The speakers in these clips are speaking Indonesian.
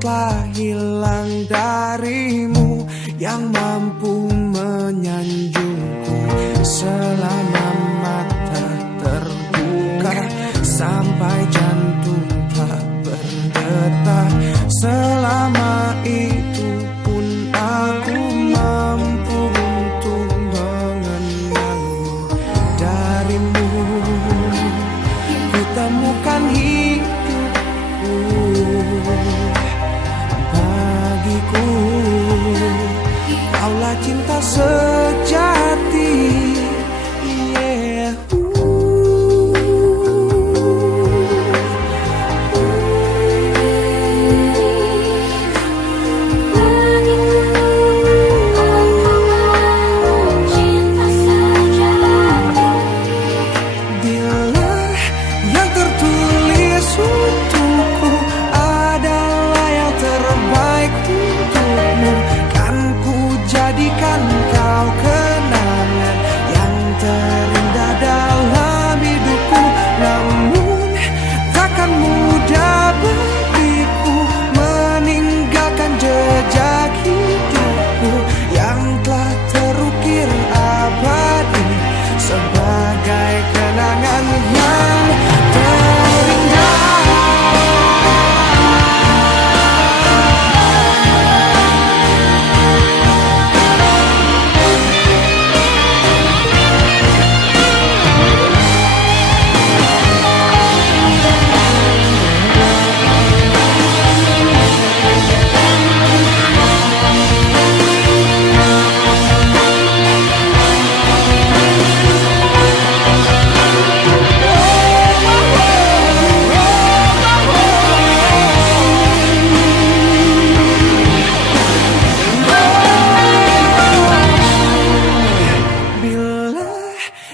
telah hilang darimu, yang mampu menyanjungku selama mata terbuka, sampai jantung tak berdetak. Selama itu pun aku mampu untuk mengenangmu. Darimu ku temukan hidupku, bagiku kaulah cinta sejati. Yeah. Jadikan kau kenangan yang terindah dalam hidupku. Namun takkan mudah bagiku meninggalkan jejak hidupku yang telah terukir abadi sebagai kenangan yang terindah.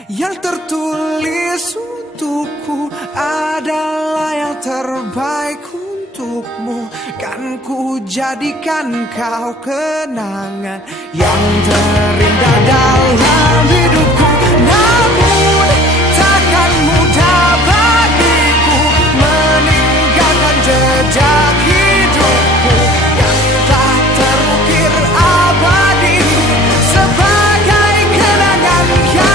Yang tertulis untukku adalah yang terbaik untukmu, kan ku jadikan kau kenangan yang terindah dalam hidupku. Namun takkan mudah bagiku meninggalkan jejak hidupku yang telah terukir abadi sebagai kenangan yang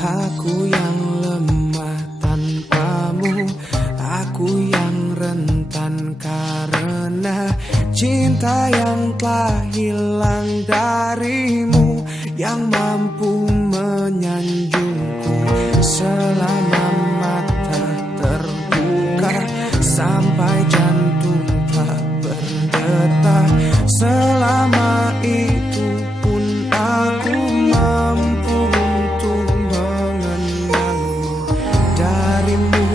aku yang lemah tanpamu, aku yang rentan karena cinta yang telah hilang darimu, yang mampu menyanjungku selama mata terbuka, sampai jantung tak berdetak. Selama itu pun aku mampu untuk mengenangmu. Darimu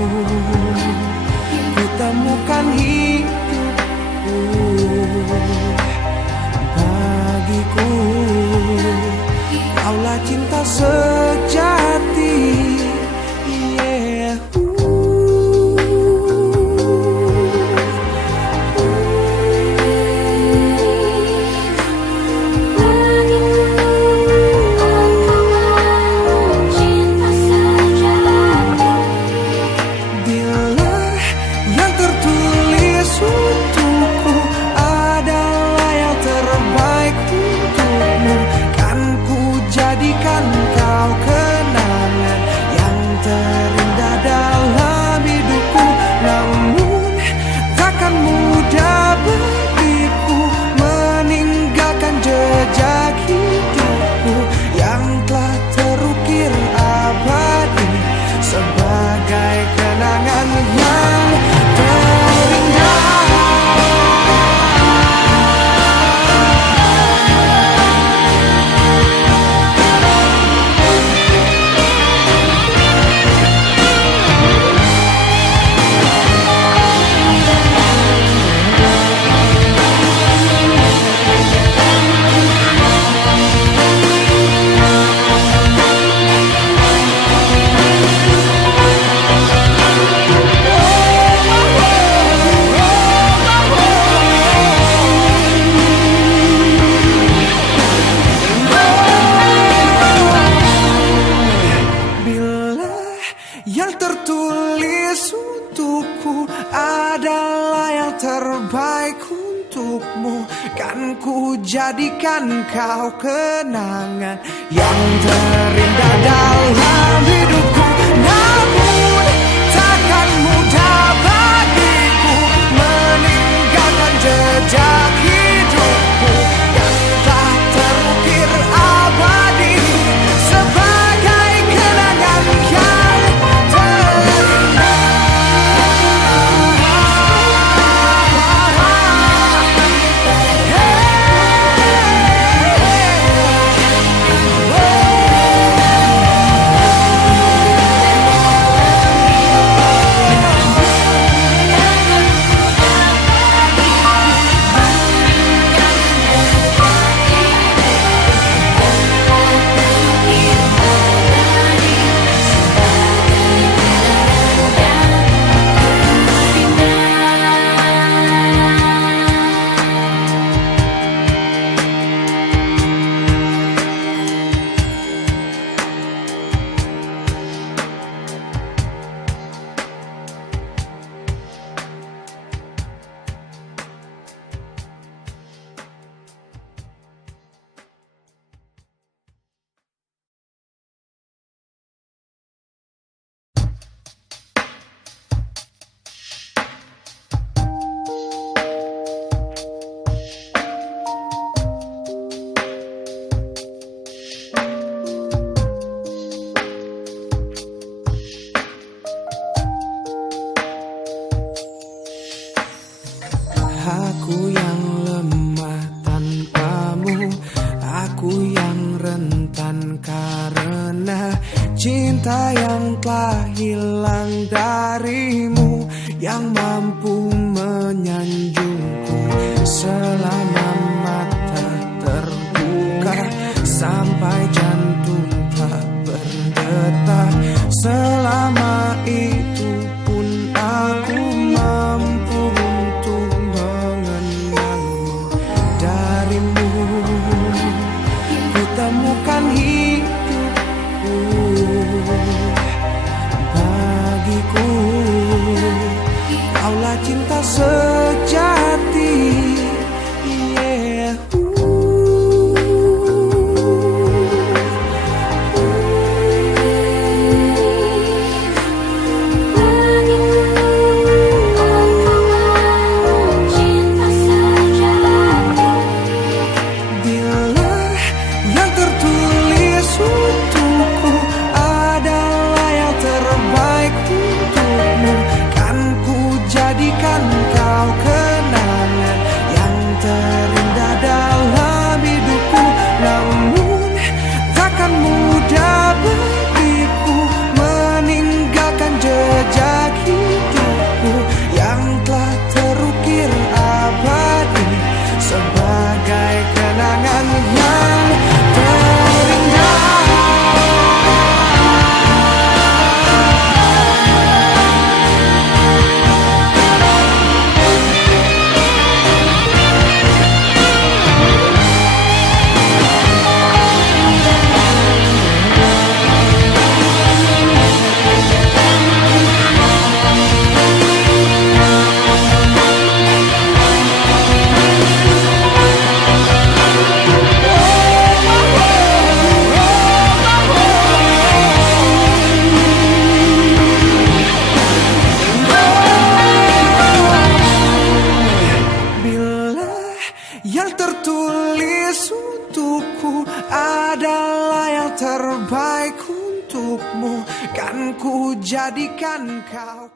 ku temukan hidupku, bagiku kaulah tertulis untukku adalah yang terbaik untukmu. Kan ku jadikan kau kenangan yang terindah dalam hidupku. Namun takkan mudah bagiku meninggalkan jejak hidupku yang tak terukir abadi sebagai kenangan yang terindah. Aku yang lemah tanpamu, aku yang rentan karena cinta yang telah hilang darimu, yang mampu menyanjungku selama mata terbuka sampai jantung tak berdetak. Selama itu pun aku mampu untuk mengenangmu. Darimu ku temukan hidupku, bagiku kaulah cinta sejati. Yeah. Jadikan kau kenangan yang terindah dalam hidupku. Namun takkan mudah bagiku meninggalkan jejak hidupku yang telah terukir abadi sebagai kenangan yang terindah. Yang tertulis untukku adalah yang terbaik untukmu. Kan ku jadikan kau